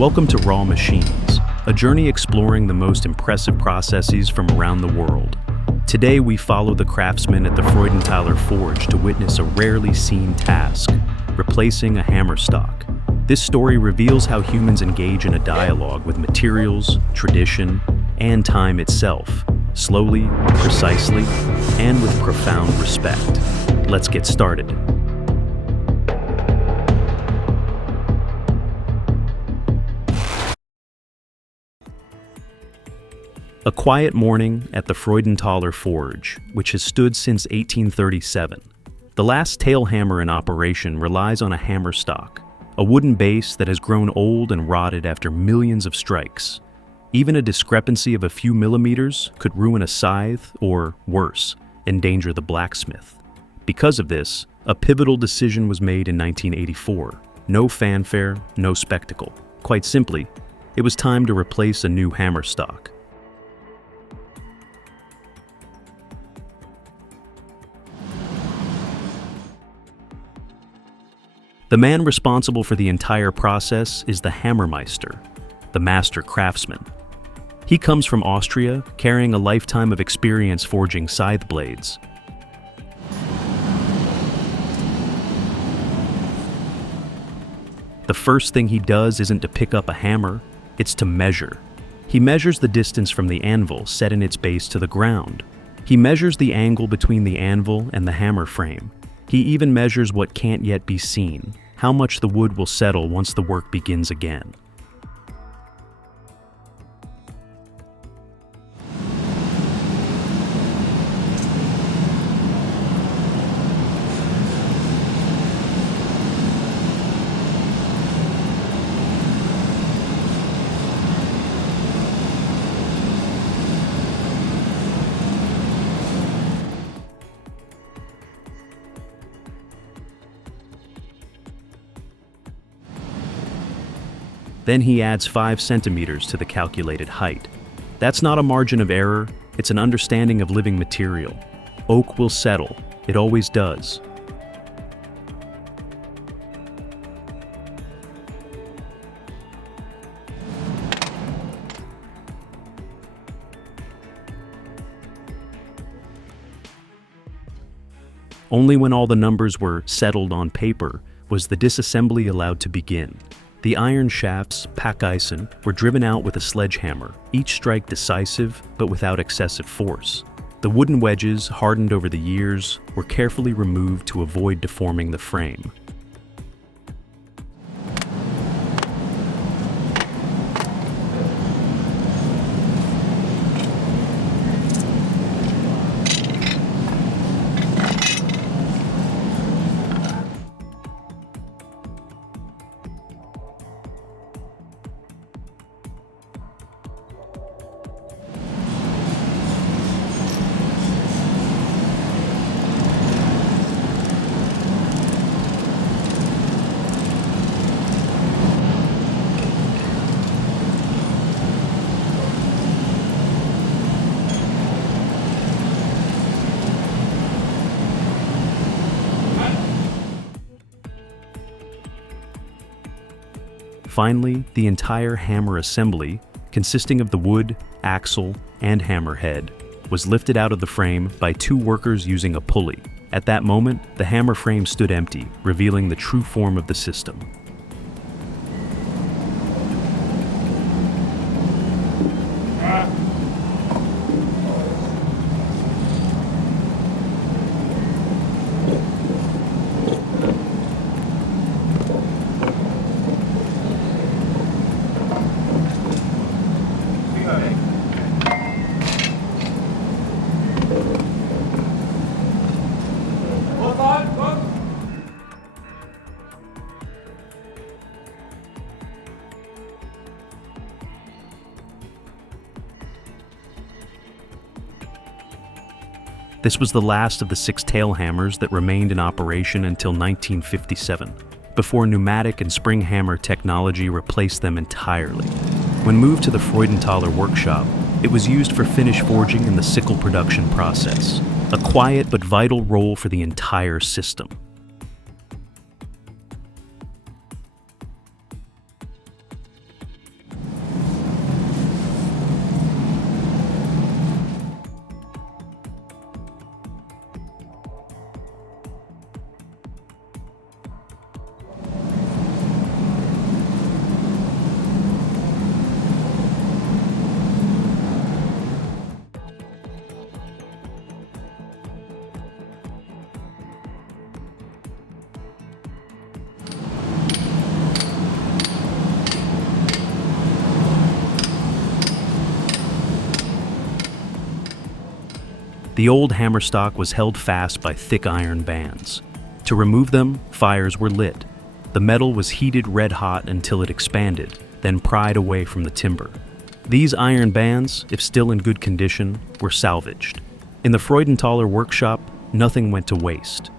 Welcome to Raw Machines, a journey exploring the most impressive processes from around the world. Today we follow the craftsmen at the Freudenthaler Forge to witness a rarely seen task, replacing a hammer stock. This story reveals how humans engage in a dialogue with materials, tradition, and time itself, slowly, precisely, and with profound respect. Let's get started. A quiet morning at the Freudenthaler Forge, which has stood since 1837. The last tail hammer in operation relies on a hammer stock, a wooden base that has grown old and rotted after millions of strikes. Even a discrepancy of a few millimeters could ruin a scythe or, worse, endanger the blacksmith. Because of this, a pivotal decision was made in 1984. No fanfare, no spectacle. Quite simply, it was time to replace a new hammer stock. The man responsible for the entire process is the Hammermeister, the master craftsman. He comes from Austria, carrying a lifetime of experience forging scythe blades. The first thing he does isn't to pick up a hammer, it's to measure. He measures the distance from the anvil set in its base to the ground. He measures the angle between the anvil and the hammer frame. He even measures what can't yet be seen, how much the wood will settle once the work begins again. Then he adds 5 centimeters to the calculated height. That's not a margin of error, it's an understanding of living material. Oak will settle, it always does. Only when all the numbers were settled on paper was the disassembly allowed to begin. The iron shafts, Packeisen, were driven out with a sledgehammer, each strike decisive but without excessive force. The wooden wedges, hardened over the years, were carefully removed to avoid deforming the frame. Finally, the entire hammer assembly, consisting of the wood, axle, and hammer head, was lifted out of the frame by 2 workers using a pulley. At that moment, the hammer frame stood empty, revealing the true form of the system. This was the last of the 6 tail hammers that remained in operation until 1957, before pneumatic and spring hammer technology replaced them entirely. When moved to the Freudenthaler workshop, it was used for finish forging in the sickle production process, a quiet but vital role for the entire system. The old hammer stock was held fast by thick iron bands. To remove them, fires were lit. The metal was heated red hot until it expanded, then pried away from the timber. These iron bands, if still in good condition, were salvaged. In the Freudenthaler workshop, nothing went to waste.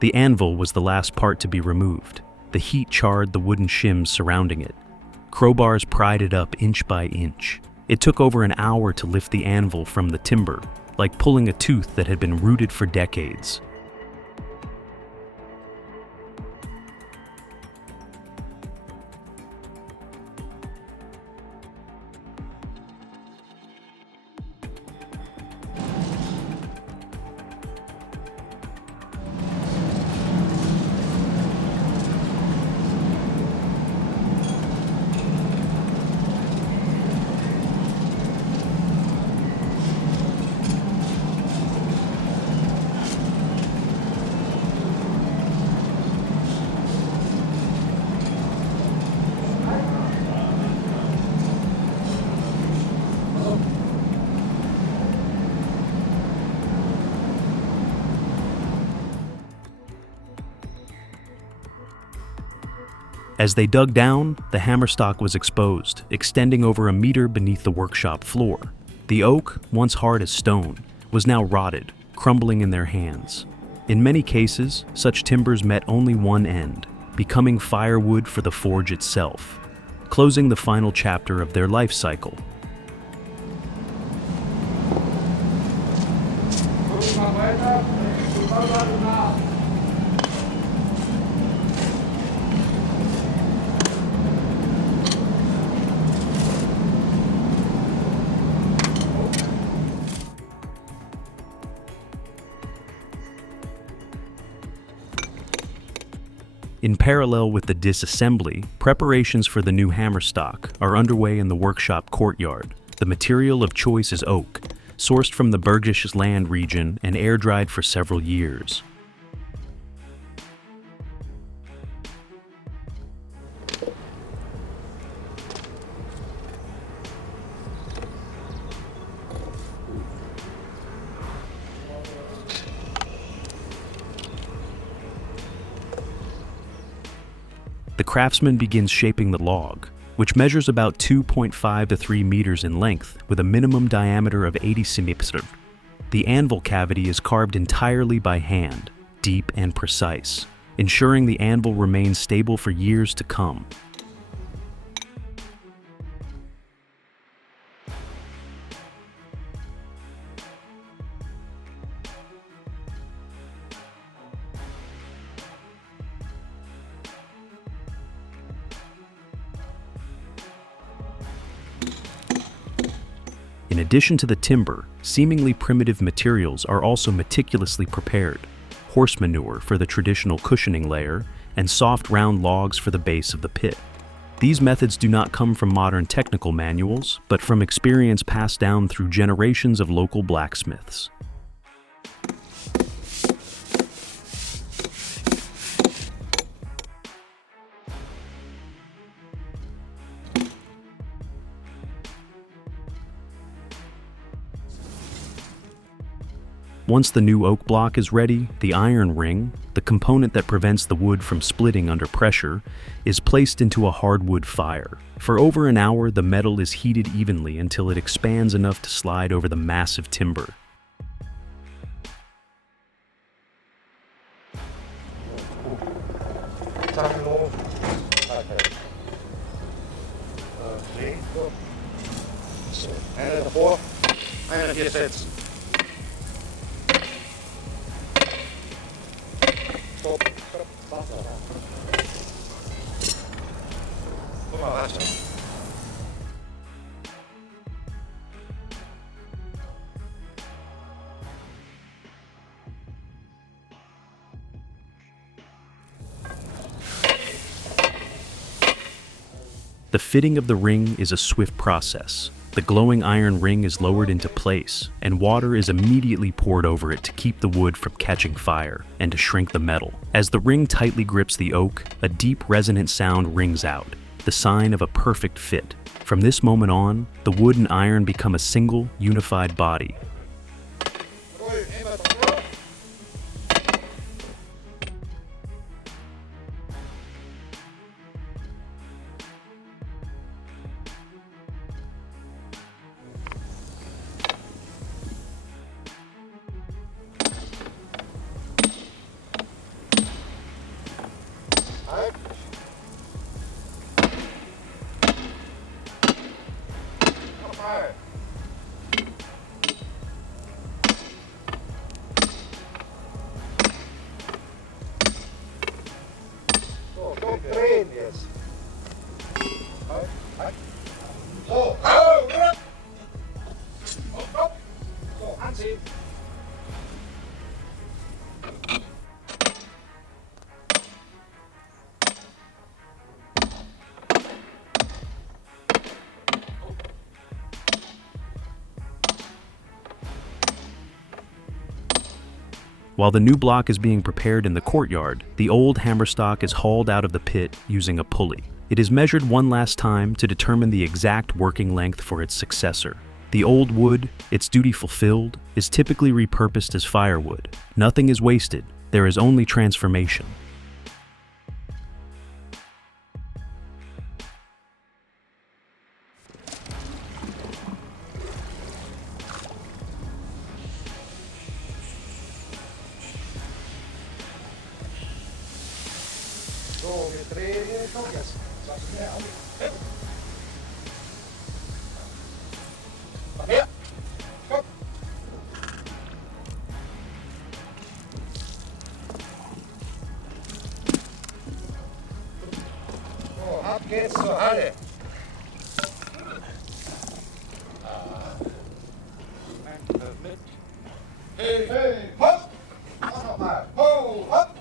The anvil was the last part to be removed. The heat charred the wooden shims surrounding it. Crowbars pried it up inch by inch. It took over an hour to lift the anvil from the timber, like pulling a tooth that had been rooted for decades. As they dug down, the hammerstock was exposed, extending over a meter beneath the workshop floor. The oak, once hard as stone, was now rotted, crumbling in their hands. In many cases, such timbers met only one end, becoming firewood for the forge itself, closing the final chapter of their life cycle. In parallel with the disassembly, preparations for the new hammer stock are underway in the workshop courtyard. The material of choice is oak, sourced from the Bergisches Land region and air-dried for several years. The craftsman begins shaping the log, which measures about 2.5 to 3 meters in length with a minimum diameter of 80 centimeters. The anvil cavity is carved entirely by hand, deep and precise, ensuring the anvil remains stable for years to come. In addition to the timber, seemingly primitive materials are also meticulously prepared. Horse manure for the traditional cushioning layer, and soft round logs for the base of the pit. These methods do not come from modern technical manuals, but from experience passed down through generations of local blacksmiths. Once the new oak block is ready, the iron ring, the component that prevents the wood from splitting under pressure, is placed into a hardwood fire. For over an hour, the metal is heated evenly until it expands enough to slide over the massive timber. The fitting of the ring is a swift process. The glowing iron ring is lowered into place, and water is immediately poured over it to keep the wood from catching fire and to shrink the metal. As the ring tightly grips the oak, a deep resonant sound rings out, the sign of a perfect fit. From this moment on, the wood and iron become a single, unified body. While the new block is being prepared in the courtyard, the old hammer stock is hauled out of the pit using a pulley. It is measured one last time to determine the exact working length for its successor. The old wood, its duty fulfilled, is typically repurposed as firewood. Nothing is wasted, there is only transformation. Geht's so alle. Hey, hey, hopp! Mach nochmal. Ho, hopp!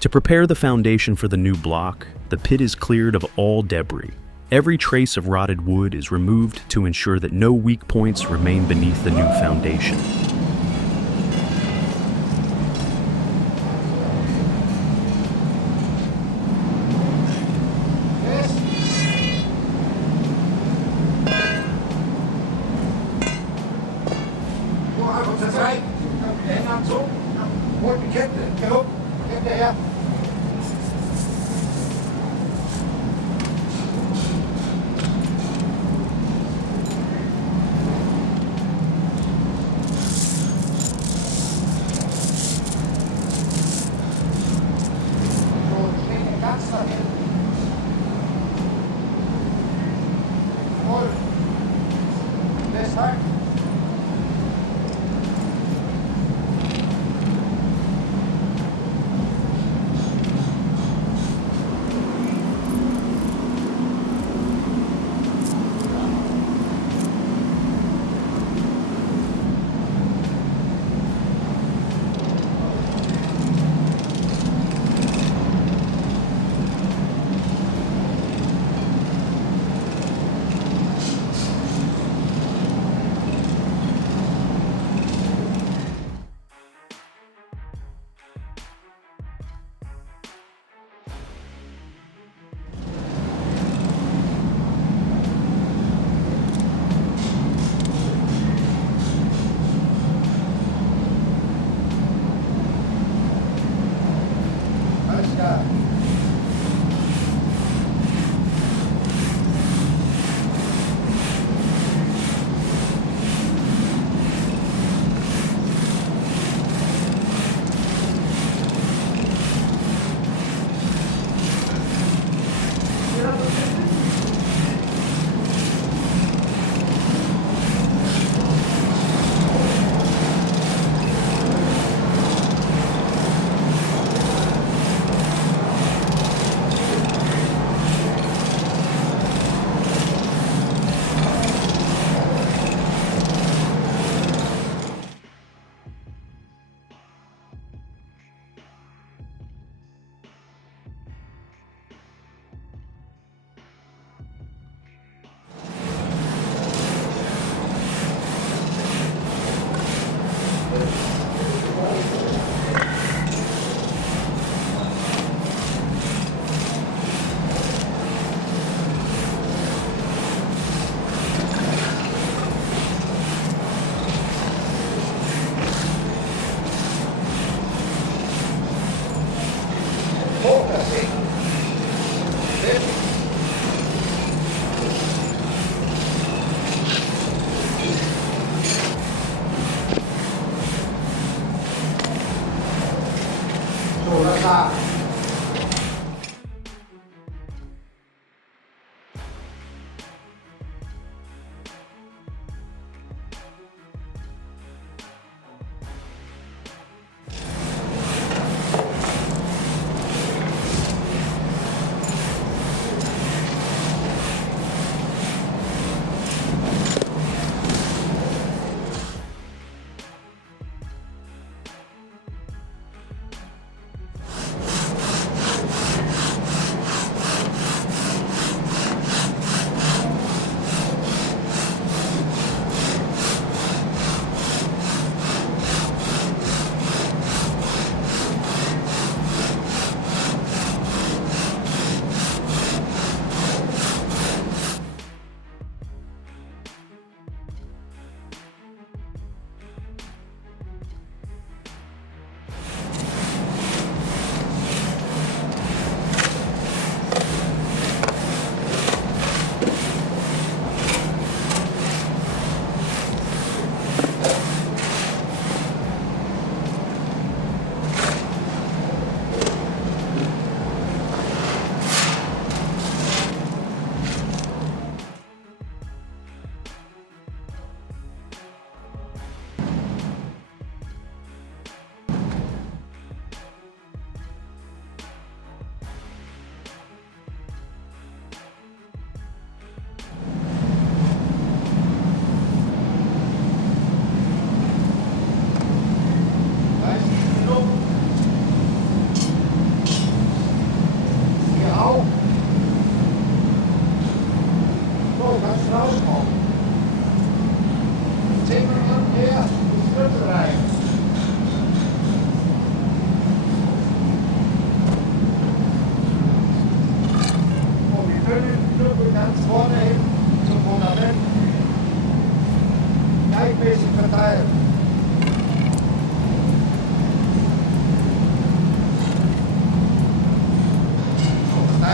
To prepare the foundation for the new block, the pit is cleared of all debris. Every trace of rotted wood is removed to ensure that no weak points remain beneath the new foundation. Yes. Du har på til 3. En om 2. Hvor bekendte. Kan du? Bekendte her.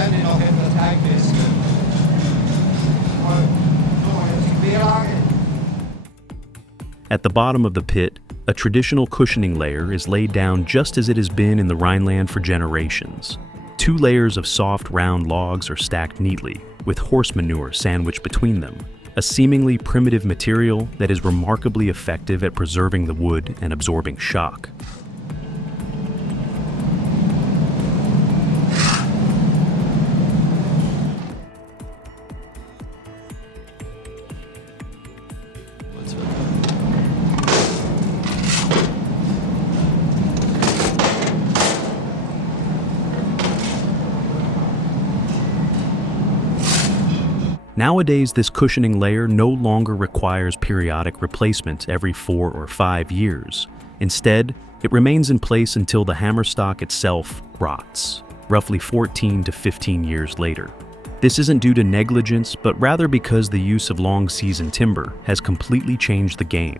endelig noch etwas Teigmiste. So, jetzt die Querlage. At the bottom of the pit, a traditional cushioning layer is laid down just as it has been in the Rhineland for generations. 2 layers of soft, round logs are stacked neatly, with horse manure sandwiched between them, a seemingly primitive material that is remarkably effective at preserving the wood and absorbing shock. Nowadays, this cushioning layer no longer requires periodic replacement every 4 or 5 years. Instead, it remains in place until the hammerstock itself rots, roughly 14 to 15 years later. This isn't due to negligence, but rather because the use of long-season timber has completely changed the game.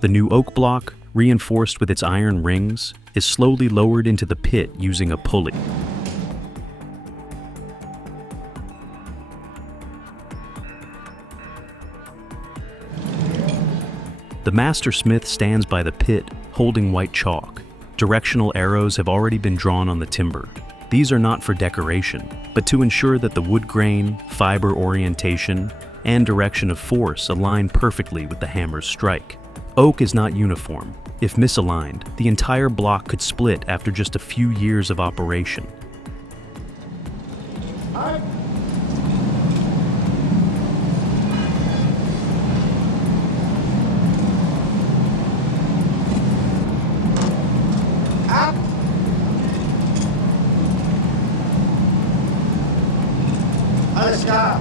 The new oak block, reinforced with its iron rings, is slowly lowered into the pit using a pulley. The master smith stands by the pit, holding white chalk. Directional arrows have already been drawn on the timber. These are not for decoration, but to ensure that the wood grain, fiber orientation, and direction of force align perfectly with the hammer's strike. Oak is not uniform. If misaligned, the entire block could split after just a few years of operation. Alles klar.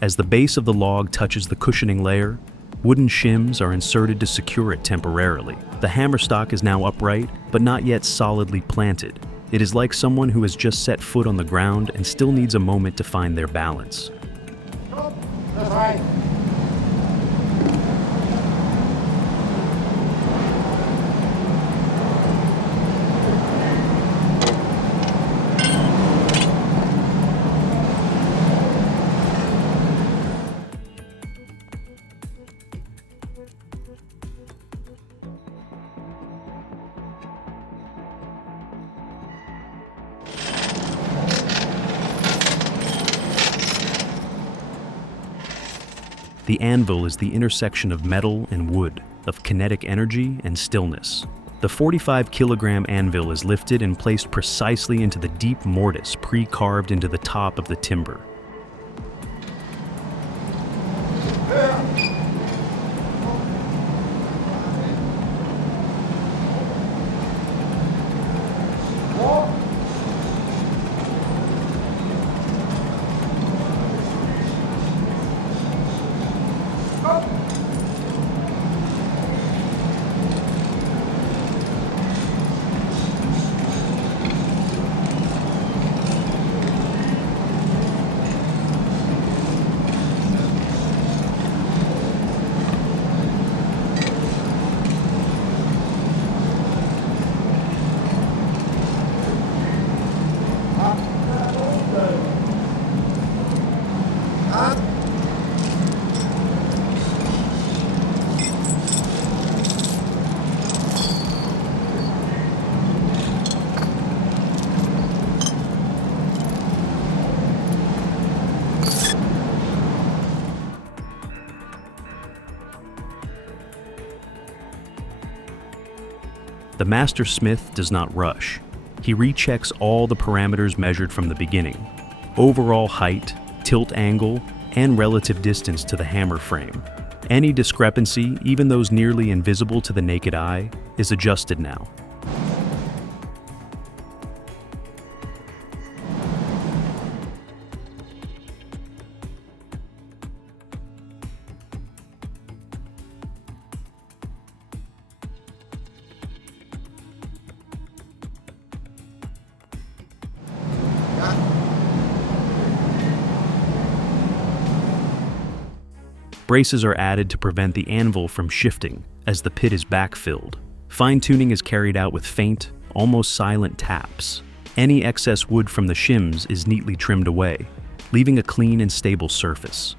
As the base of the log touches the cushioning layer, wooden shims are inserted to secure it temporarily. The hammerstock is now upright, but not yet solidly planted. It is like someone who has just set foot on the ground and still needs a moment to find their balance. That's right. The anvil is the intersection of metal and wood, of kinetic energy and stillness. The 45-kilogram anvil is lifted and placed precisely into the deep mortise pre-carved into the top of the timber. The master smith does not rush. He rechecks all the parameters measured from the beginning: overall height, tilt angle, and relative distance to the hammer frame. Any discrepancy, even those nearly invisible to the naked eye, is adjusted now. Braces are added to prevent the anvil from shifting as the pit is backfilled. Fine-tuning is carried out with faint, almost silent taps. Any excess wood from the shims is neatly trimmed away, leaving a clean and stable surface.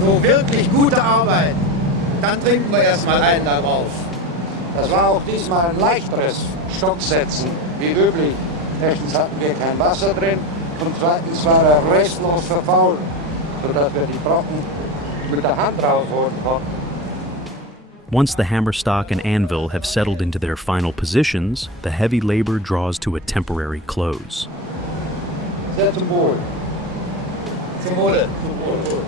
So wirklich gute Arbeit. Dann trinken wir erstmal einen darauf. Das war auch diesmal ein leichteres Stocksetzen wie üblich. Erstens hatten wir kein Wasser drin und zweitens war er restlos verfault, sodass wir die Brocken mit der Hand rausholen konnten. Once the hammerstock and anvil have settled into their final positions, the heavy labor draws to a temporary close. Sehr zum Wohl. Zum Wohle. Zum Wohle.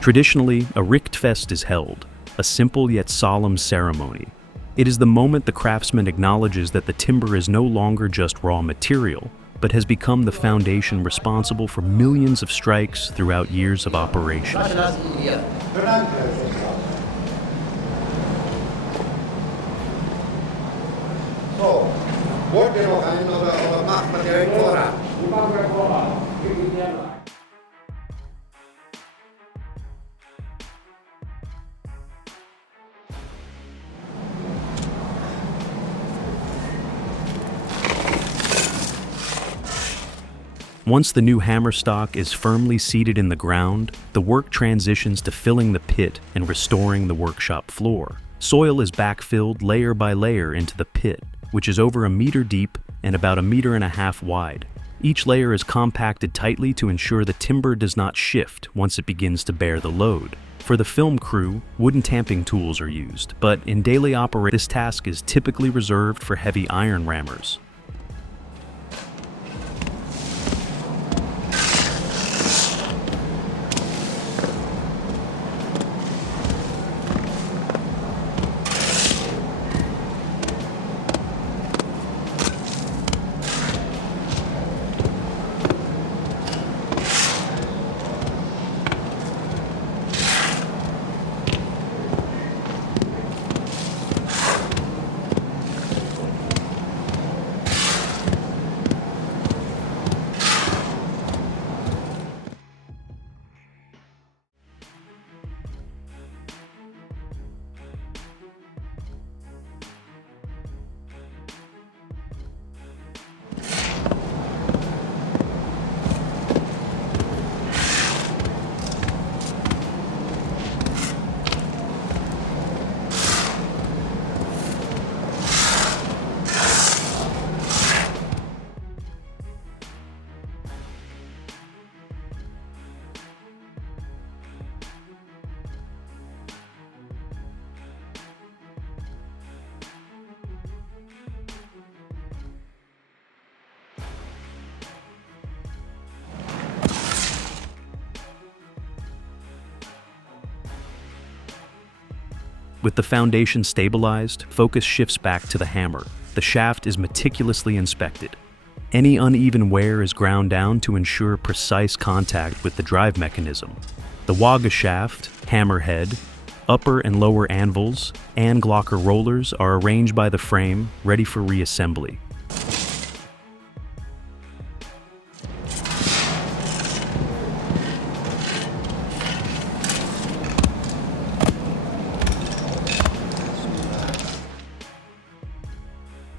Traditionally, a Richtfest is held, a simple yet solemn ceremony. It is the moment the craftsman acknowledges that the timber is no longer just raw material, but has become the foundation responsible for millions of strikes throughout years of operation. So, wollt ihr noch einen oder macht man direkt Vorrat? Wir machen direkt Vorrat. Wir gehen gerne. Once the new hammerstock is firmly seated in the ground, the work transitions to filling the pit and restoring the workshop floor. Soil is backfilled layer by layer into the pit, which is over 1 meter deep and about 1.5 meters wide. Each layer is compacted tightly to ensure the timber does not shift once it begins to bear the load. For the film crew, wooden tamping tools are used, but in daily operation, this task is typically reserved for heavy iron rammers. With the foundation stabilized, focus shifts back to the hammer. The shaft is meticulously inspected. Any uneven wear is ground down to ensure precise contact with the drive mechanism. The Waga shaft, hammer head, upper and lower anvils, and Glocker rollers are arranged by the frame, ready for reassembly.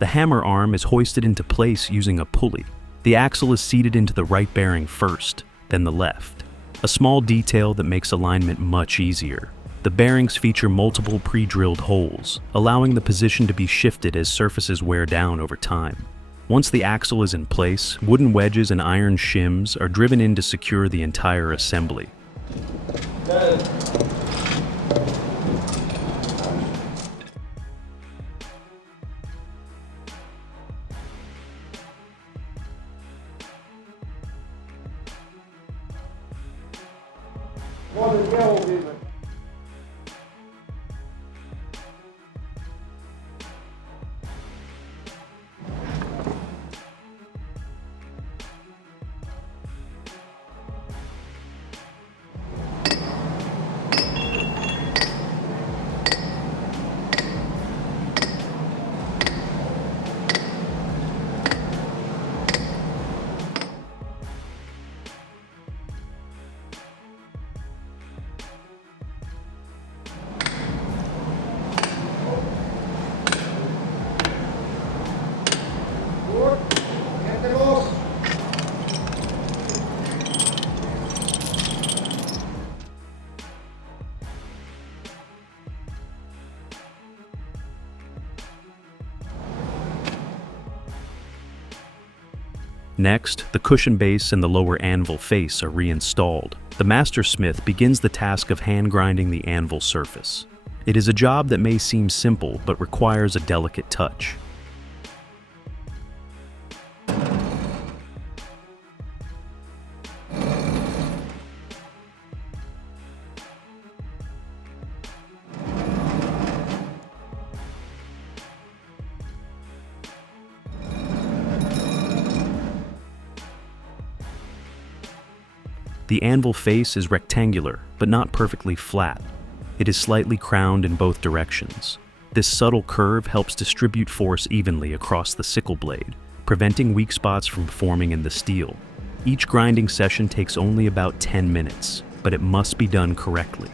The hammer arm is hoisted into place using a pulley. The axle is seated into the right bearing first, then the left, a small detail that makes alignment much easier. The bearings feature multiple pre-drilled holes, allowing the position to be shifted as surfaces wear down over time. Once the axle is in place, wooden wedges and iron shims are driven in to secure the entire assembly. Next, the cushion base and the lower anvil face are reinstalled. The mastersmith begins the task of hand grinding the anvil surface. It is a job that may seem simple, but requires a delicate touch. The anvil face is rectangular, but not perfectly flat. It is slightly crowned in both directions. This subtle curve helps distribute force evenly across the sickle blade, preventing weak spots from forming in the steel. Each grinding session takes only about 10 minutes, but it must be done correctly.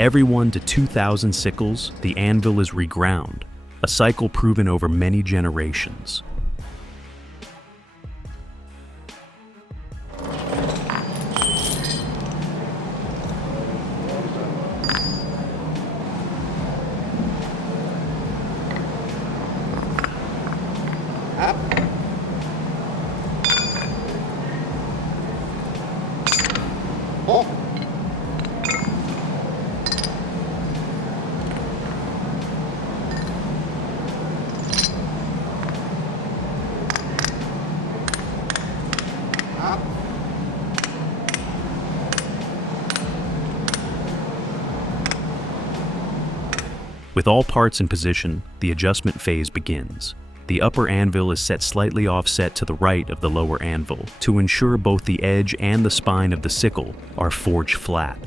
Every 1 to 2,000 sickles, the anvil is reground, a cycle proven over many generations. With all parts in position, the adjustment phase begins. The upper anvil is set slightly offset to the right of the lower anvil to ensure both the edge and the spine of the sickle are forged flat.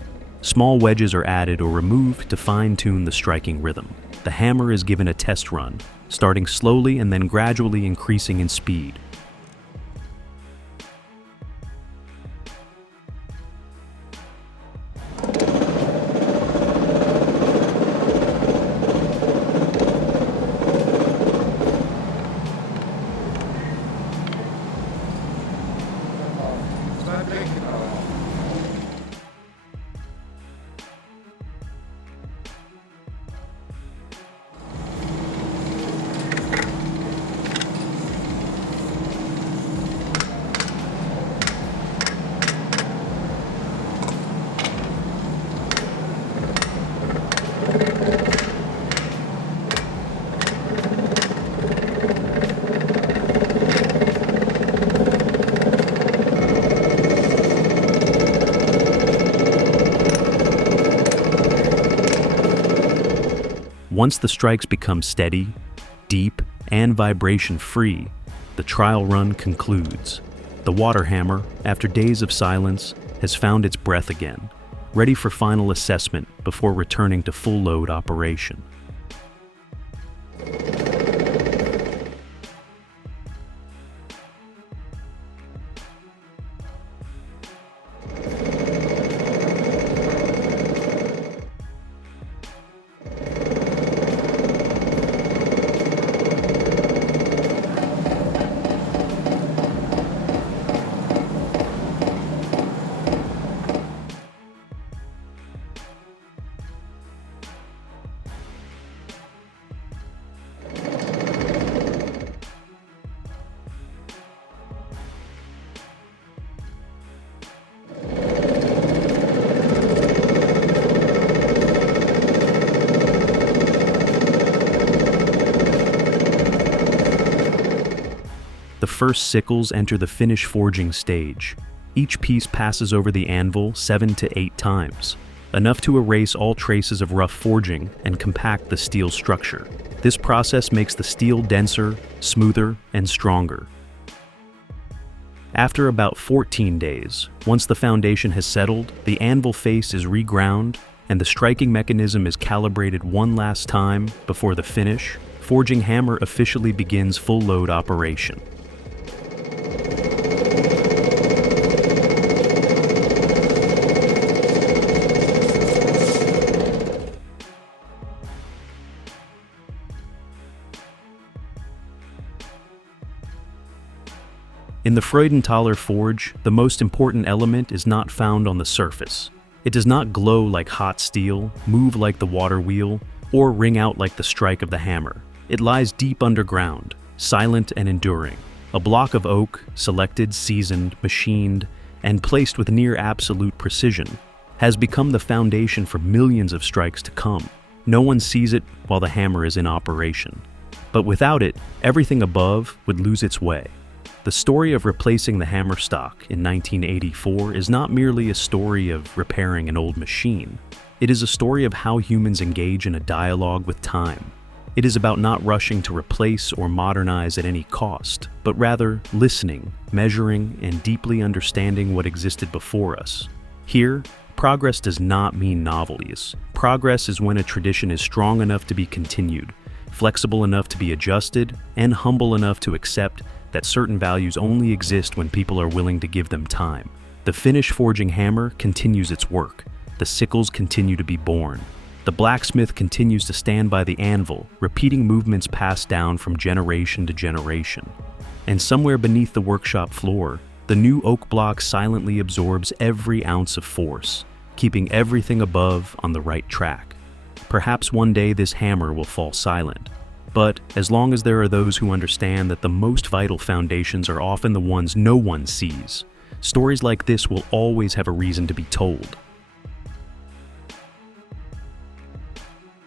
Small wedges are added or removed to fine-tune the striking rhythm. The hammer is given a test run, starting slowly and then gradually increasing in speed. Once the strikes become steady, deep, and vibration-free, the trial run concludes. The water hammer, after days of silence, has found its breath again, ready for final assessment before returning to full load operation. The first sickles enter the finish forging stage. Each piece passes over the anvil 7 to 8 times, enough to erase all traces of rough forging and compact the steel structure. This process makes the steel denser, smoother, and stronger. After about 14 days, once the foundation has settled, the anvil face is reground and the striking mechanism is calibrated one last time before the finish, forging hammer officially begins full load operation. In the Freudenthaler forge, the most important element is not found on the surface. It does not glow like hot steel, move like the water wheel, or ring out like the strike of the hammer. It lies deep underground, silent and enduring. A block of oak, selected, seasoned, machined, and placed with near absolute precision, has become the foundation for millions of strikes to come. No one sees it while the hammer is in operation. But without it, everything above would lose its way. The story of replacing the hammer stock in 1984 is not merely a story of repairing an old machine. It is a story of how humans engage in a dialogue with time. It is about not rushing to replace or modernize at any cost, but rather listening, measuring, and deeply understanding what existed before us. Here, progress does not mean novelties. Progress is when a tradition is strong enough to be continued, flexible enough to be adjusted, and humble enough to accept that certain values only exist when people are willing to give them time. The finish forging hammer continues its work. The sickles continue to be born. The blacksmith continues to stand by the anvil, repeating movements passed down from generation to generation. And somewhere beneath the workshop floor, the new oak block silently absorbs every ounce of force, keeping everything above on the right track. Perhaps one day this hammer will fall silent. But as long as there are those who understand that the most vital foundations are often the ones no one sees, stories like this will always have a reason to be told.